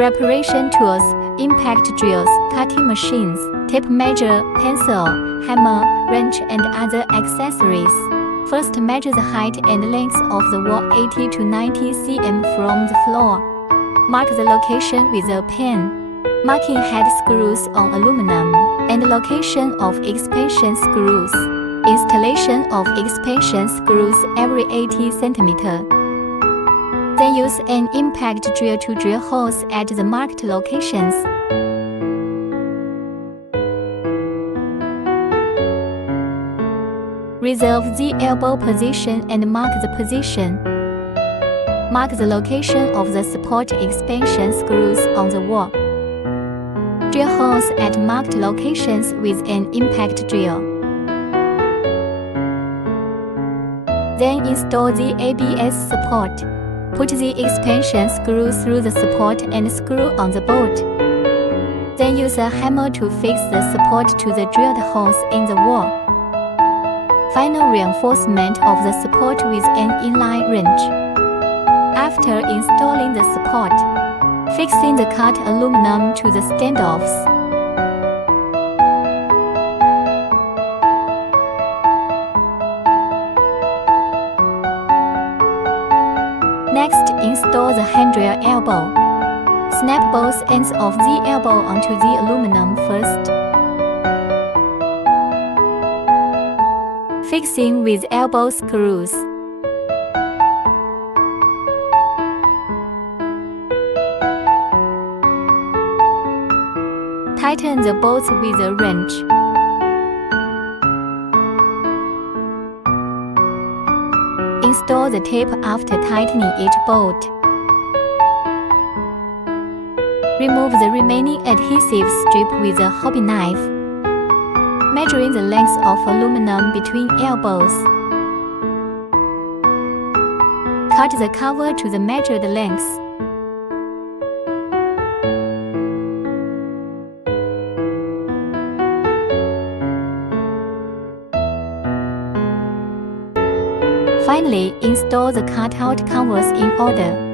Preparation tools: impact drills, cutting machines, tape measure, pencil, hammer, wrench, and other accessories. First, measure the height and length of the wall 80 to 90 cm from the floor. Mark the location with a pen. Marking head screws on aluminum, and location of expansion screws. Installation of expansion screws every 80 cm. Then use an impact drill to drill holes at the marked locations. Reserve the elbow position and mark the position. Mark the location of the support expansion screws on the wall. Drill holes at marked locations with an impact drill. Then install the ABS support. Put the expansion screw through the support and screw on the bolt. Then use a hammer to fix the support to the drilled holes in the wall. Final reinforcement of the support with an inline wrench. After installing the support, fixing the cut aluminum to the standoffs. Next, install the handrail elbow. Snap both ends of the elbow onto the aluminum first. Fixing with elbow screws. Tighten the bolts with a wrench. Install the tape after tightening each bolt. Remove the remaining adhesive strip with a hobby knife, measuring the length of aluminum between elbows. Cut the cover to the measured length. Finally, install the cutout canvas in order.